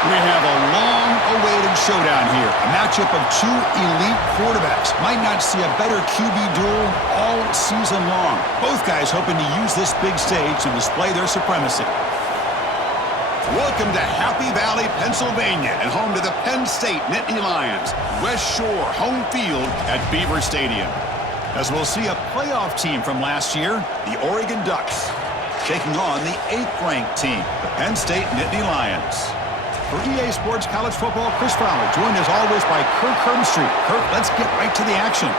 We have a long-awaited showdown here. A matchup of two elite quarterbacks. Might not see a better QB duel all season long. Both guys hoping to use this big stage to display their supremacy. Welcome to Happy Valley, Pennsylvania, and home to the Penn State Nittany Lions. West Shore home field at Beaver Stadium. As we'll see a playoff team from last year, the Oregon Ducks, taking on the 8th-ranked team, the Penn State Nittany Lions. For EA Sports College Football, Chris Fowler, joined as always by Kirk Hermstreet. Kirk, let's get right to the action.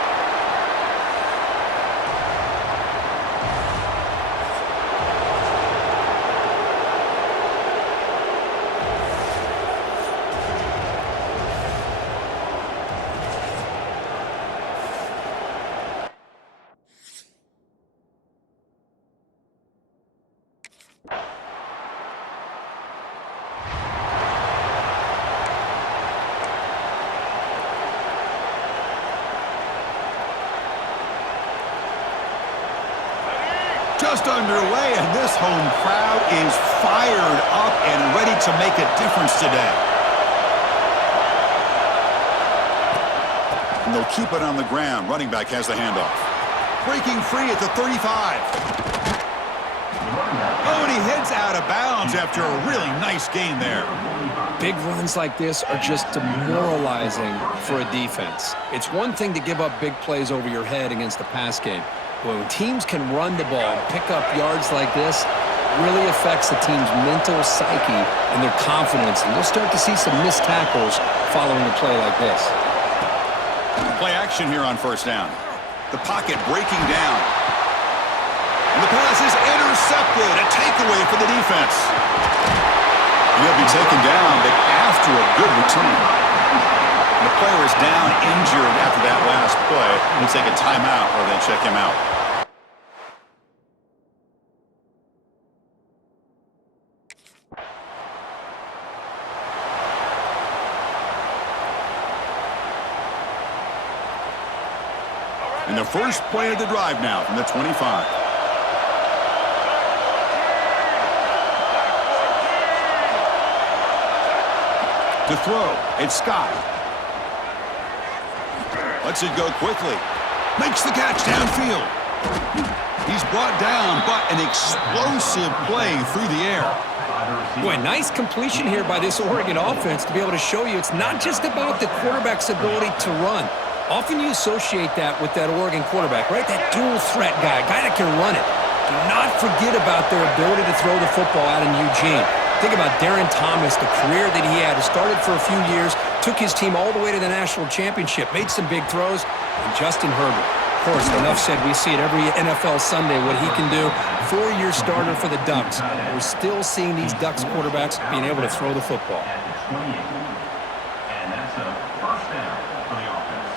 Just underway, and this home crowd is fired up and ready to make a difference today. And they'll keep it on the ground. Running back has the handoff. Breaking free at the 35. Oh, and he heads out of bounds after a really nice gain there. Big runs like this are just demoralizing for a defense. It's one thing to give up big plays over your head against the pass game. When teams can run the ball and pick up yards like this, it really affects the team's mental psyche and their confidence. And you'll start to see some missed tackles following a play like this. Play action here on first down. The pocket breaking down. And the pass is intercepted. A takeaway for the defense. And he'll be taken down, but after a good return. The player is down, injured after that last play. We'll take a timeout or then check him out. And the first play of the drive now from the 25. To throw, it's Scott. Lets it go quickly. Makes the catch downfield. He's brought down, but an explosive play through the air. Boy, nice completion here by this Oregon offense to be able to show you it's not just about the quarterback's ability to run. Often you associate that with that Oregon quarterback, right? That dual threat guy that can run it. Do not forget about their ability to throw the football out in Eugene. Think about Darren Thomas, the career that he had. He started for a few years, took his team all the way to the national championship, made some big throws, and Justin Herbert. Of course, enough said, we see it every NFL Sunday what he can do. 4-year starter for the Ducks. We're still seeing these Ducks quarterbacks being able to throw the football. And that's a first down for the offense.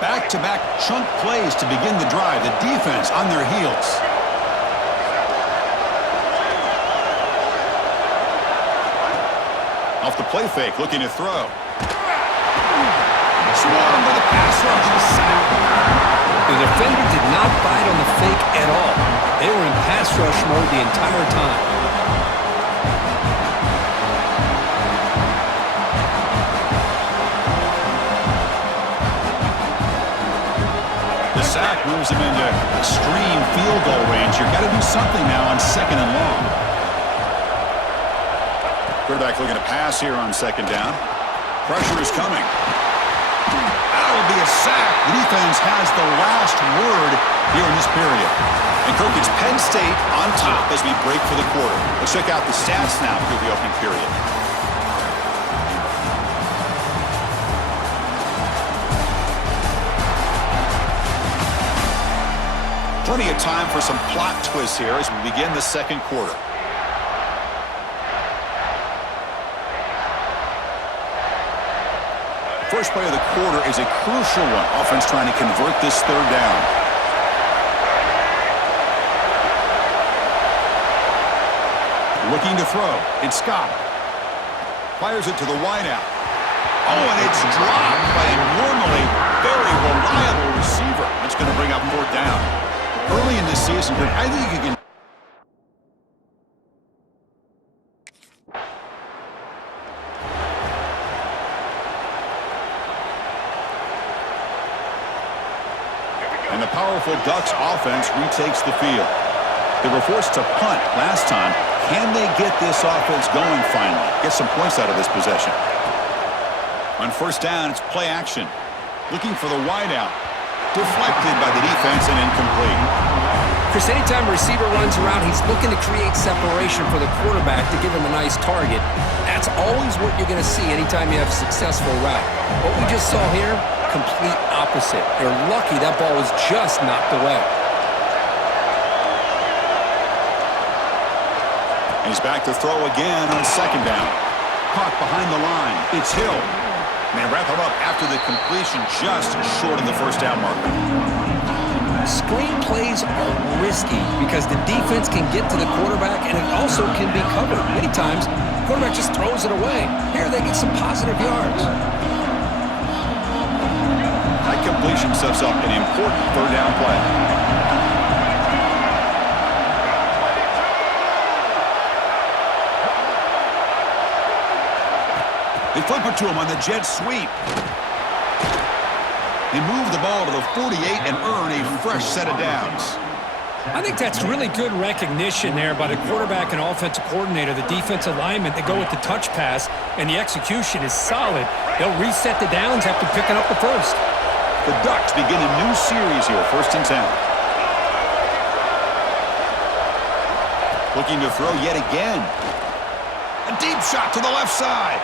Back-to-back chunk plays to begin the drive. The defense on their heels. Off the play fake, looking to throw. Swarmed by the pass rush. The defender did not bite on the fake at all. They were in pass rush mode the entire time. The sack moves him into extreme field goal range. You've got to do something now on 2nd and long. Quarterback looking to pass here on 2nd down. Pressure is coming. That'll be a sack. The defense has the last word here in this period. And Kirk, it's Penn State on top as we break for the quarter. Let's check out the stats now through the opening period. Plenty of time for some plot twists here as we begin the second quarter. First play of the quarter is a crucial one. Offense trying to convert this 3rd down. Looking to throw. It's Scott. Fires it to the wideout. Oh, and it's dropped by a normally very reliable receiver. That's going to bring up fourth down. Early in this season, I think you can... And the powerful Ducks offense retakes the field. They were forced to punt last time. Can they get this offense going finally? Get some points out of this possession. On first down, it's play action. Looking for the wideout. Deflected by the defense and incomplete. Chris, anytime a receiver runs around, he's looking to create separation for the quarterback to give him a nice target. That's always what you're going to see anytime you have a successful route. What we just saw here, complete opposite. They're lucky that ball was just knocked away. He's back to throw again on second down. Caught behind the line. It's Hill. And they wrap him up after the completion just short of the first down marker. Screen plays are risky because the defense can get to the quarterback and it also can be covered. Many times, the quarterback just throws it away. Here they get some positive yards. That completion sets up an important third down play. They flip it to him on the jet sweep. They move the ball to the 48 and earn a fresh set of downs. I think that's really good recognition there by the quarterback and offensive coordinator, the defensive lineman. They go with the touch pass, and the execution is solid. They'll reset the downs after picking up the first. The Ducks begin a new series here, 1st and 10. Looking to throw yet again. A deep shot to the left side.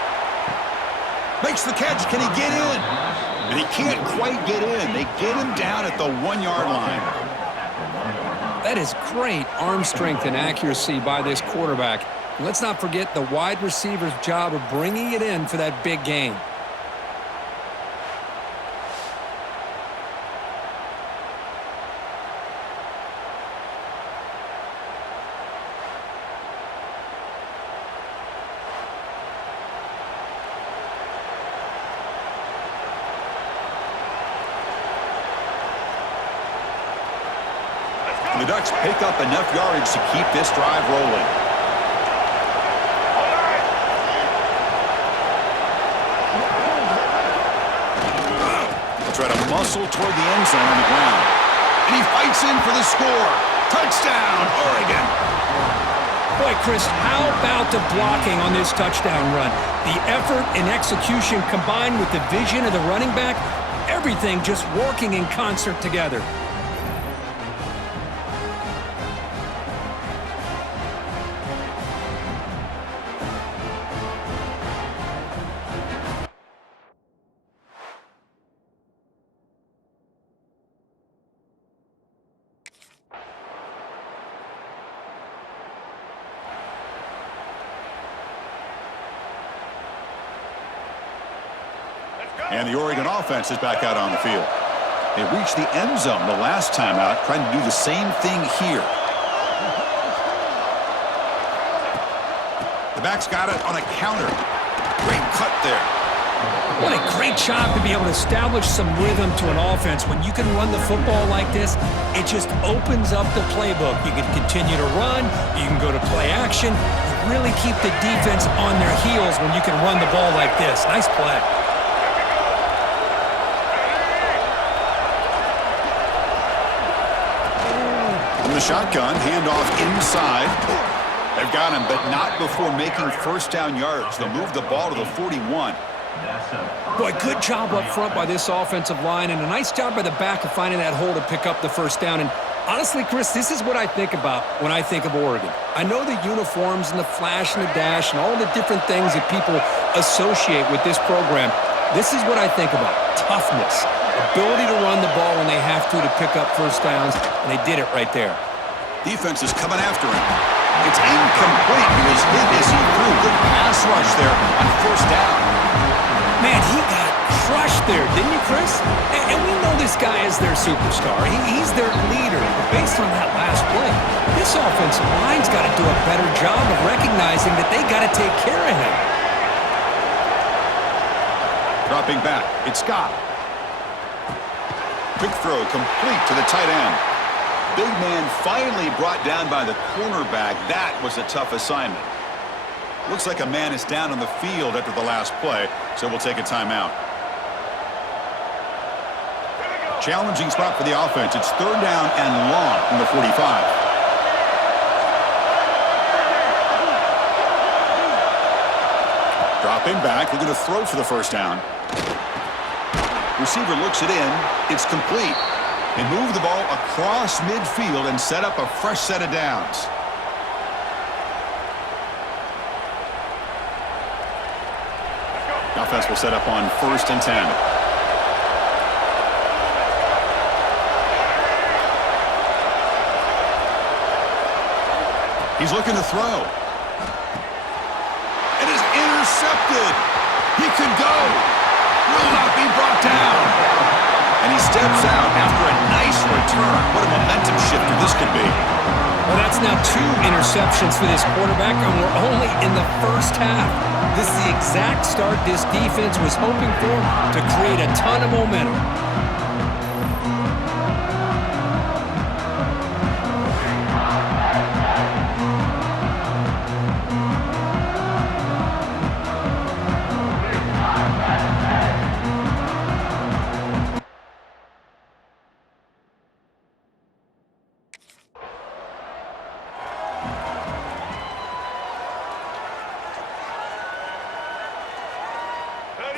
Makes the catch. Can he get in? And he can't quite get in. They get him down at the 1-yard line. That is great arm strength and accuracy by this quarterback. And let's not forget the wide receiver's job of bringing it in for that big gain. The Ducks pick up enough yardage to keep this drive rolling. They'll try to muscle toward the end zone on the ground. And he fights in for the score. Touchdown, Oregon. Boy, Chris, how about the blocking on this touchdown run? The effort and execution combined with the vision of the running back, everything just working in concert together. And the Oregon offense is back out on the field. They reached the end zone the last time out, trying to do the same thing here. The back's got it on a counter. Great cut there. What a great job to be able to establish some rhythm to an offense. When you can run the football like this, it just opens up the playbook. You can continue to run. You can go to play action. You really keep the defense on their heels when you can run the ball like this. Nice play. From the shotgun, handoff inside. They've got him, but not before making first down yards. They'll move the ball to the 41. Boy, good job up front by this offensive line, and a nice job by the back of finding that hole to pick up the first down. And honestly, Chris, this is what I think about when I think of Oregon. I know the uniforms and the flash and the dash and all the different things that people associate with this program. This is what I think about. Toughness. Ability to run the ball when they have to pick up first downs, and they did it right there. Defense is coming after him. It's incomplete. He was hit as he threw. Good pass rush there on first down. Man, he got crushed there, didn't he, Chris? And we know this guy is their superstar. He's their leader. But based on that last play, This offensive line's got to do a better job of recognizing that they got to take care of him. Dropping back, it's Scott. Quick throw complete to the tight end. Big man finally brought down by the cornerback. That was a tough assignment. Looks like a man is down on the field after the last play, so we'll take a timeout. Challenging spot for the offense. It's 3rd down and long from the 45. Dropping back, looking to throw for the first down. Receiver looks it in. It's complete. They move the ball across midfield and set up a fresh set of downs. The offense will set up on 1st and 10. He's looking to throw. It is intercepted. He could go. Will not be brought down. And he steps out after a nice return. What a momentum shifter this could be. Well, that's now 2 interceptions for this quarterback, and we're only in the first half. This is the exact start this defense was hoping for to create a ton of momentum.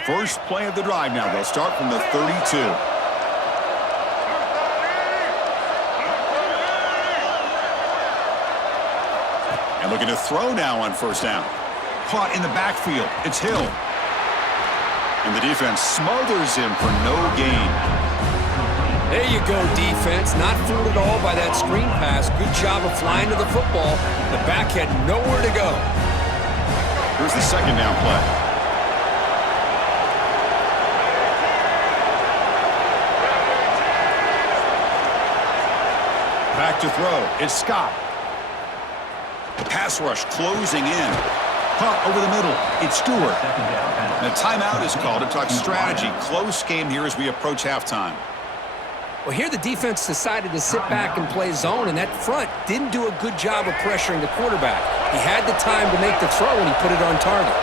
First play of the drive now. They'll start from the 32. And looking to throw now on 1st down. Caught in the backfield. It's Hill. And the defense smothers him for no gain. There you go, defense. Not fooled at all by that screen pass. Good job of flying to the football. The back had nowhere to go. Here's the 2nd down play. Back to throw. It's Scott. The pass rush closing in. Caught over the middle. It's Stewart. And a timeout is called to talk strategy. Close game here as we approach halftime. Well, here the defense decided to sit back and play zone, and that front didn't do a good job of pressuring the quarterback. He had the time to make the throw, and he put it on target.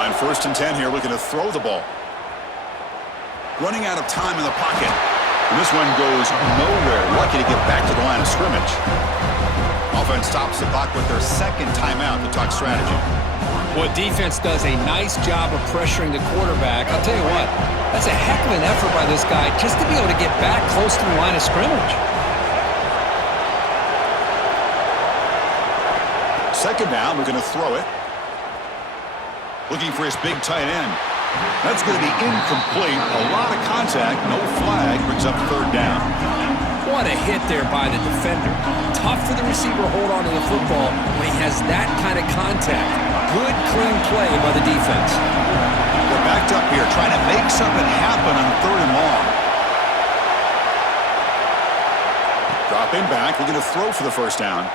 On 1st and 10 here, looking to throw the ball. Running out of time in the pocket. And this one goes nowhere. Lucky to get back to the line of scrimmage. Offense stops the clock with their 2nd timeout to talk strategy. Well, defense does a nice job of pressuring the quarterback. I'll tell you what, that's a heck of an effort by this guy just to be able to get back close to the line of scrimmage. 2nd down, we're going to throw it. Looking for his big tight end. That's going to be incomplete. A lot of contact, no flag, brings up 3rd down. What a hit there by the defender. Tough for the receiver to hold on to the football when he has that kind of contact. Good, clean play by the defense. We're backed up here trying to make something happen on 3rd and long. Dropping back, we're going to throw for the 1st down.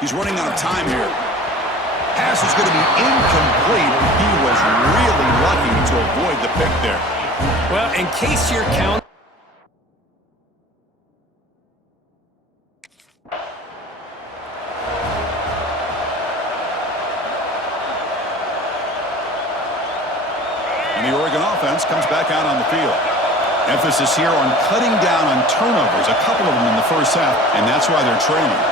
He's running out of time here. Pass is going to be incomplete. He was really lucky to avoid the pick there. Well, in case you're counting. And the Oregon offense comes back out on the field. Emphasis here on cutting down on turnovers, a couple of them in the first half, and that's why they're trailing.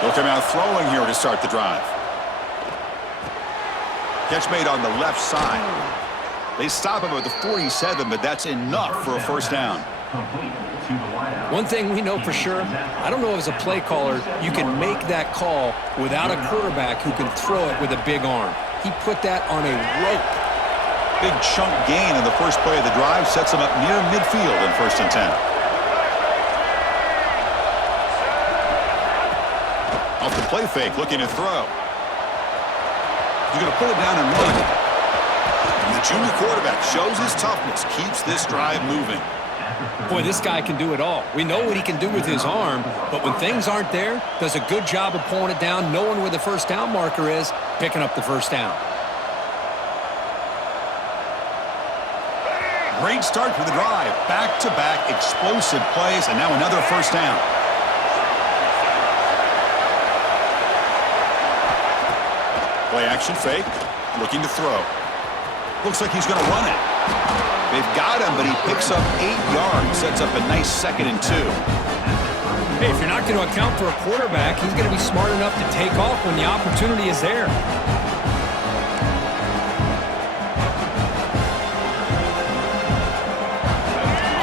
They'll come out throwing here to start the drive. Catch made on the left side. They stop him at the 47, but that's enough for a 1st down. One thing we know for sure, I don't know if as a play caller you can make that call without a quarterback who can throw it with a big arm. He put that on a rope. Big chunk gain in the first play of the drive sets him up near midfield in 1st and 10. Off the play fake, looking to throw. He's going to pull it down and run. And the junior quarterback shows his toughness, keeps this drive moving. Boy, this guy can do it all. We know what he can do with his arm, but when things aren't there, does a good job of pulling it down, knowing where the first down marker is, picking up the first down. Great start for the drive. Back-to-back explosive plays, and now another first down. Play action fake, looking to throw. Looks like he's going to run it. They've got him, but he picks up 8 yards, sets up a nice 2nd and 2. Hey, if you're not going to account for a quarterback, he's going to be smart enough to take off when the opportunity is there.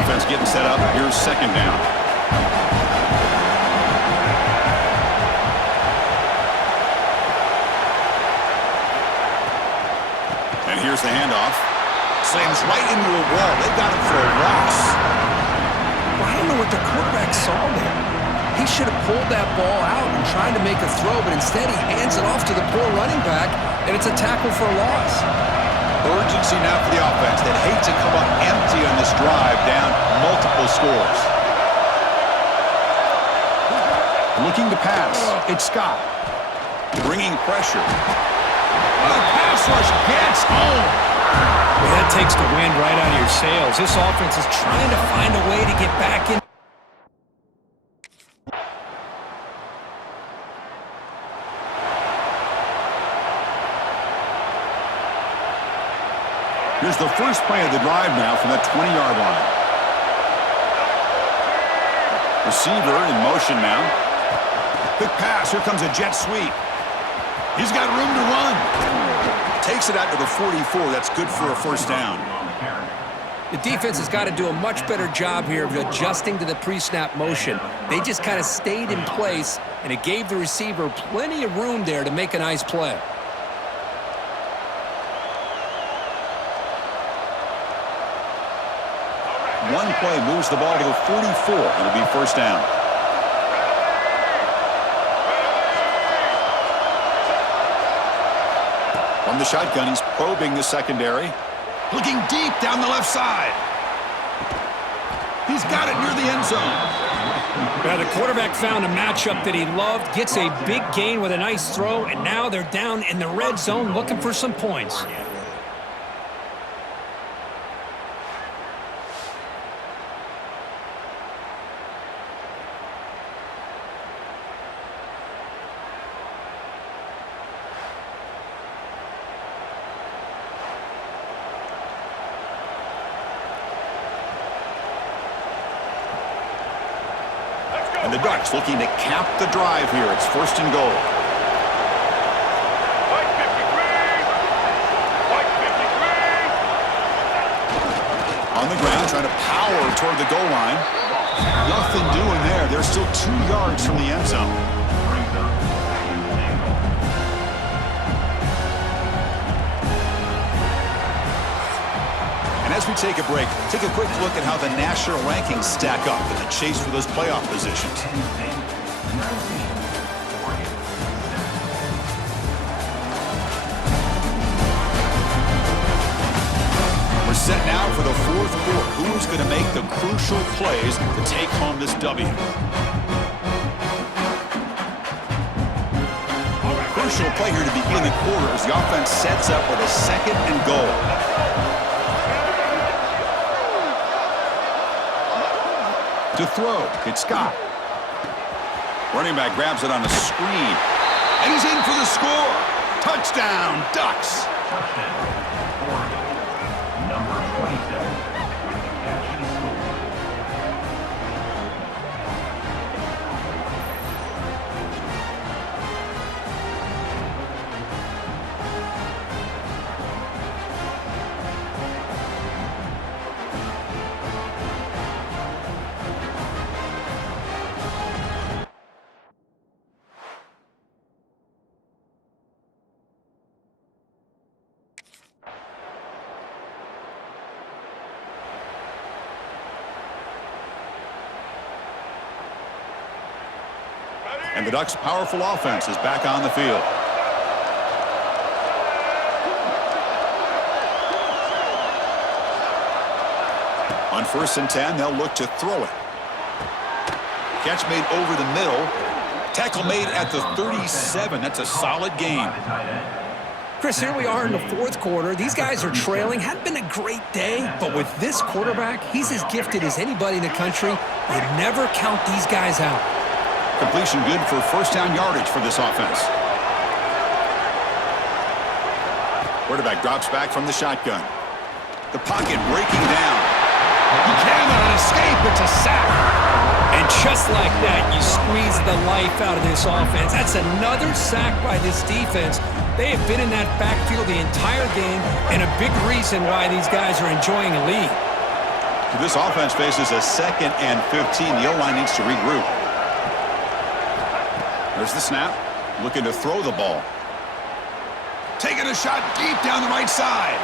Offense getting set up. Here's 2nd down. And here's the handoff. Slams right into a wall. They've got him for a loss. Well, I don't know what the quarterback saw there. He should have pulled that ball out and tried to make a throw, but instead he hands it off to the poor running back, and it's a tackle for a loss. Urgency now for the offense that hate to come up empty on this drive, down multiple scores. Looking to pass. It's Scott. Bringing pressure. The pass rush gets home. Well, that takes the wind right out of your sails. This offense is trying to find a way to get back in. Here's the first play of the drive now from the 20-yard line. Receiver in motion now. Quick pass. Here comes a jet sweep. He's got room to run. Takes it out to the 44. That's good for a first down. The defense has got to do a much better job here of adjusting to the pre-snap motion. They just kind of stayed in place, and it gave the receiver plenty of room there to make a nice play. One play moves the ball to the 44. It'll be first down. From the shotgun, he's probing the secondary. Looking deep down the left side. He's got it near the end zone. Well, the quarterback found a matchup that he loved, gets a big gain with a nice throw, and now they're down in the red zone looking for some points. And the Ducks looking to cap the drive here. It's 1st and goal. On the ground, trying to power toward the goal line. Nothing doing there. They're still 2 yards from the end zone. And as we take a break, take a quick look at how the national rankings stack up in the chase for those playoff positions. We're set now for the 4th quarter. Who's going to make the crucial plays to take home this W? Crucial play here to begin the quarter as the offense sets up with a 2nd and goal. To throw, it's Scott. Running back grabs it on a screen. And he's in for the score. Touchdown, Ducks. Number 27. And the Ducks' powerful offense is back on the field. On 1st and 10, they'll look to throw it. Catch made over the middle. Tackle made at the 37. That's a solid game. Chris, here we are in the 4th quarter. These guys are trailing. Hadn't been a great day, but with this quarterback, he's as gifted as anybody in the country. You never count these guys out. Completion good for first down yardage for this offense. Quarterback drops back from the shotgun. The pocket breaking down. He cannot escape. It's a sack. And just like that, you squeeze the life out of this offense. That's another sack by this defense. They have been in that backfield the entire game, and a big reason why these guys are enjoying a lead. This offense faces a 2nd and 15. The O-line needs to regroup. There's the snap. Looking to throw the ball. Taking a shot deep down the right side.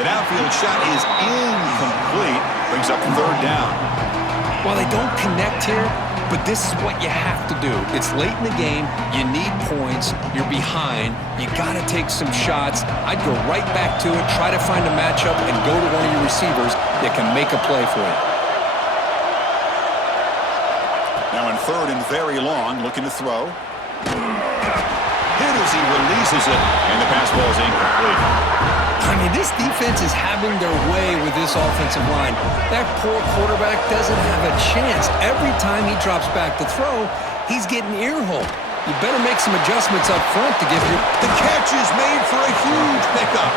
The downfield shot is incomplete. Brings up 3rd down. Well, they don't connect here, but this is what you have to do. It's late in the game. You need points. You're behind. You got to take some shots. I'd go right back to it, try to find a matchup, and go to one of your receivers that can make a play for you. Now in 3rd and very long, looking to throw. Hit as he releases it, and the pass ball is incomplete. I mean, this defense is having their way with this offensive line. That poor quarterback doesn't have a chance. Every time he drops back to throw, he's getting ear-hole. You better make some adjustments up front to give you... The catch is made for a huge pickup.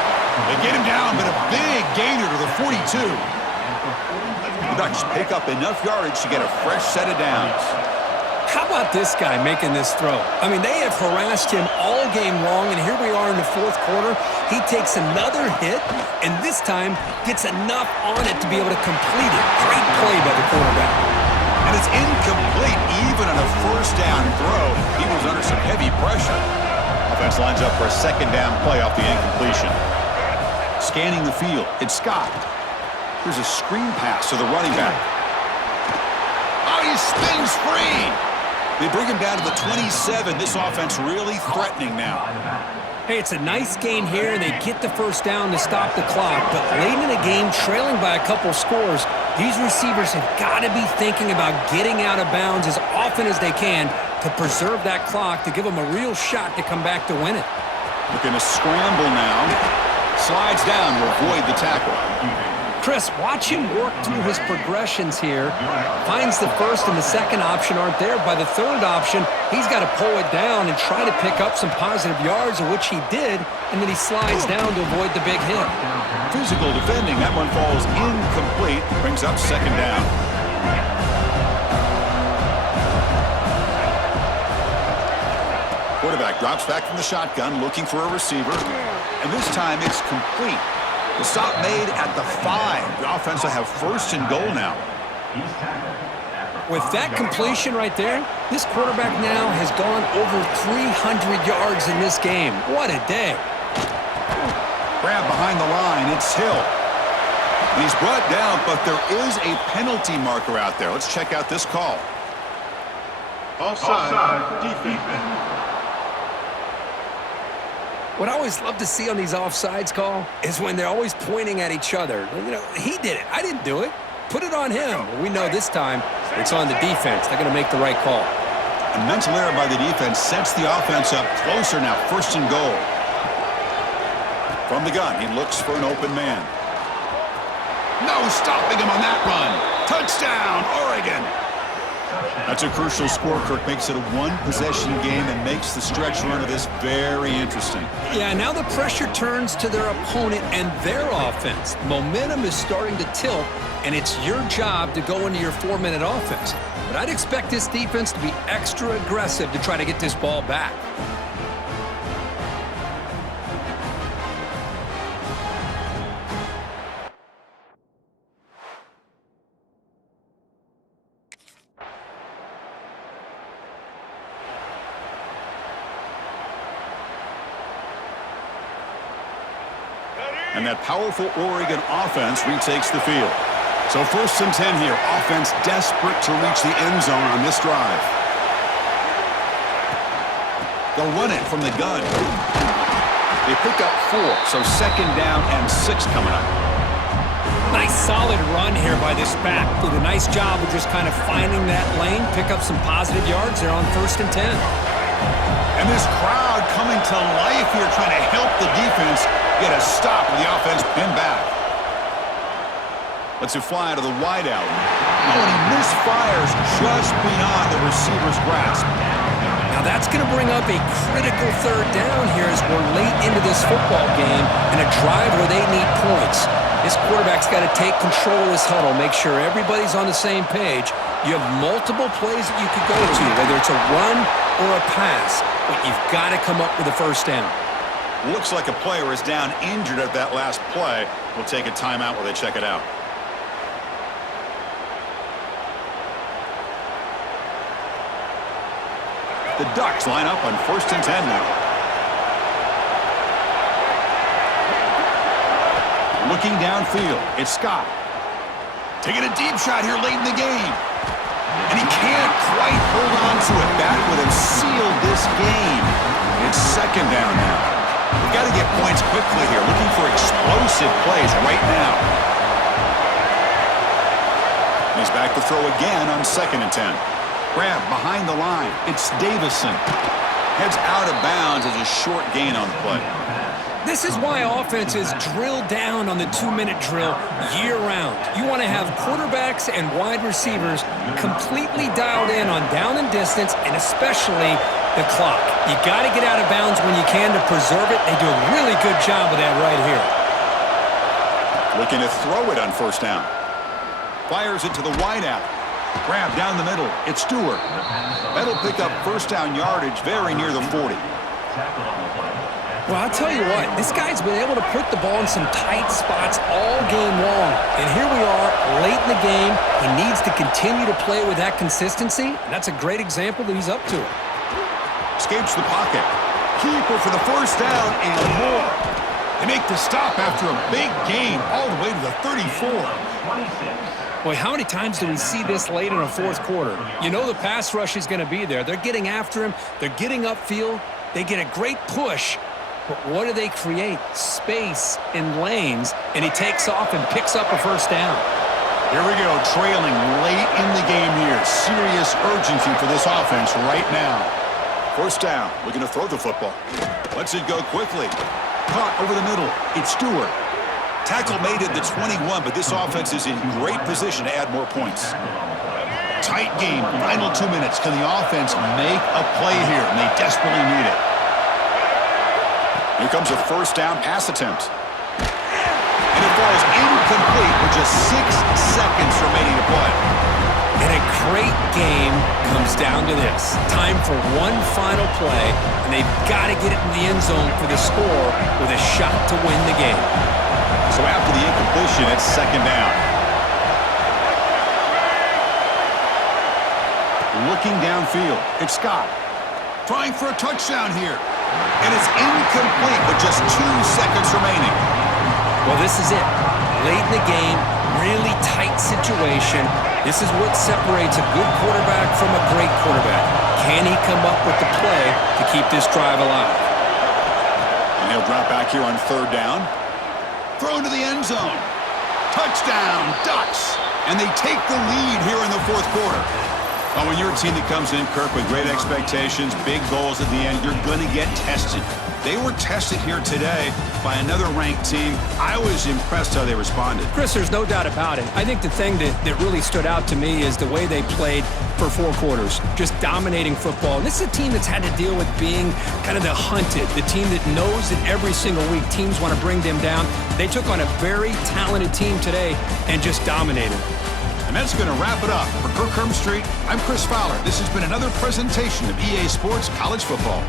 They get him down, but a big gainer to the 42. The Ducks pick up enough yardage to get a fresh set of downs. How about this guy making this throw? I mean, they have harassed him all game long, and here we are in the 4th quarter. He takes another hit, and this time gets enough on it to be able to complete it. Great play by the quarterback. And it's incomplete even on a 1st down throw. He was under some heavy pressure. Offense lines up for a 2nd down play off the incompletion. Scanning the field, it's Scott. Here's a screen pass to the running back. Oh, he spins free. They bring him down to the 27. This offense really threatening now. Hey, it's a nice game here, and they get the 1st down to stop the clock. But late in the game, trailing by a couple scores, these receivers have got to be thinking about getting out of bounds as often as they can to preserve that clock, to give them a real shot to come back to win it. Looking to scramble now. Slides down to avoid the tackle. Chris, watch him work through his progressions here. Finds the 1st and the 2nd option aren't there. By the 3rd option, he's got to pull it down and try to pick up some positive yards, of which he did, and then he slides down to avoid the big hit. Physical defending. That one falls incomplete. Brings up 2nd down. Quarterback drops back from the shotgun, looking for a receiver. And this time it's complete. The stop made at the 5. The offense will have 1st and goal now. With that completion right there, this quarterback now has gone over 300 yards in this game. What a day. Grab behind the line. It's Hill. He's brought down, but there is a penalty marker out there. Let's check out this call. Offside, defense. What I always love to see on these offsides call is when they're always pointing at each other. You know, he did it. I didn't do it. Put it on him. Well, we know this time it's on the defense. They're going to make the right call. A mental error by the defense sets the offense up closer now. 1st and goal. From the gun, he looks for an open man. No stopping him on that run. Touchdown, Oregon. That's a crucial score. Kirk makes it a 1-possession game and makes the stretch run of this very interesting. Yeah, now the pressure turns to their opponent and their offense. Momentum is starting to tilt, and it's your job to go into your 4-minute offense. But I'd expect this defense to be extra aggressive to try to get this ball back. And that powerful Oregon offense retakes the field. So 1st and 10 here. Offense desperate to reach the end zone on this drive. They'll run it from the gun. They pick up 4, so 2nd down and 6 coming up. Nice solid run here by this back. Did a nice job of just kind of finding that lane, pick up some positive yards there on 1st and 10. And this crowd coming to life here, trying to help the defense get a stop with the offense pinned back. Lets it fly to the wideout. Oh, and he misfires just beyond the receiver's grasp. Now that's going to bring up a critical 3rd down here as we're late into this football game in a drive where they need points. This quarterback's got to take control of this huddle, make sure everybody's on the same page. You have multiple plays that you could go to, whether it's a run or a pass, but you've got to come up with a 1st down. Looks like a player is down injured at that last play. We'll take a timeout while they check it out. The Ducks line up on 1st and 10 now. Looking downfield, it's Scott. Taking a deep shot here late in the game. And he can't quite hold on to it. That would have sealed this game. It's 2nd down now. We've got to get points quickly here. Looking for explosive plays right now. And he's back to throw again on 2nd and 10. Grab behind the line. It's Davison. Heads out of bounds as a short gain on the play. This is why offenses drill down on the 2-minute drill year-round. You want to have quarterbacks and wide receivers completely dialed in on down and distance, and especially the clock. You got to get out of bounds when you can to preserve it. They do a really good job of that right here. Looking to throw it on 1st down. Fires it to the wideout. Grab down the middle. It's Stewart. That'll pick up 1st down yardage very near the 40. Well, I'll tell you what, this guy's been able to put the ball in some tight spots all game long. And here we are, late in the game. He needs to continue to play with that consistency. And that's a great example that he's up to it. Escapes the pocket. Keeper for the 1st down and more. They make the stop after a big gain all the way to the 34. Boy, how many times do we see this late in a 4th quarter? You know the pass rush is going to be there. They're getting after him. They're getting upfield. They get a great push. But what do they create? Space in lanes. And he takes off and picks up a 1st down. Here we go, trailing late in the game here. Serious urgency for this offense right now. 1st down, looking to throw the football. Lets it go quickly. Caught over the middle. It's Stewart. Tackle made at the 21, but this offense is in great position to add more points. Tight game, final 2 minutes. Can the offense make a play here? And they desperately need it. Here comes a 1st down pass attempt. And it falls incomplete with just 6 seconds remaining to play. And a great game comes down to this. Time for one final play, and they've got to get it in the end zone for the score with a shot to win the game. So after the incompletion, it's 2nd down. Looking downfield, it's Scott. Trying for a touchdown here. And it's incomplete with just 2 seconds remaining. Well, this is it. Late in the game, really tight situation. This is what separates a good quarterback from a great quarterback. Can he come up with the play to keep this drive alive? And he'll drop back here on 3rd down. Thrown to the end zone. Touchdown, Ducks. And they take the lead here in the 4th quarter. Well, when you're a team that comes in, Kirk, with great expectations, big goals at the end, you're going to get tested. They were tested here today by another ranked team. I was impressed how they responded. Chris, there's no doubt about it. I think the thing that really stood out to me is the way they played for 4 quarters, just dominating football. And this is a team that's had to deal with being kind of the hunted, the team that knows that every single week teams want to bring them down. They took on a very talented team today and just dominated. And that's going to wrap it up. For Kirk Street, I'm Chris Fowler. This has been another presentation of EA Sports College Football.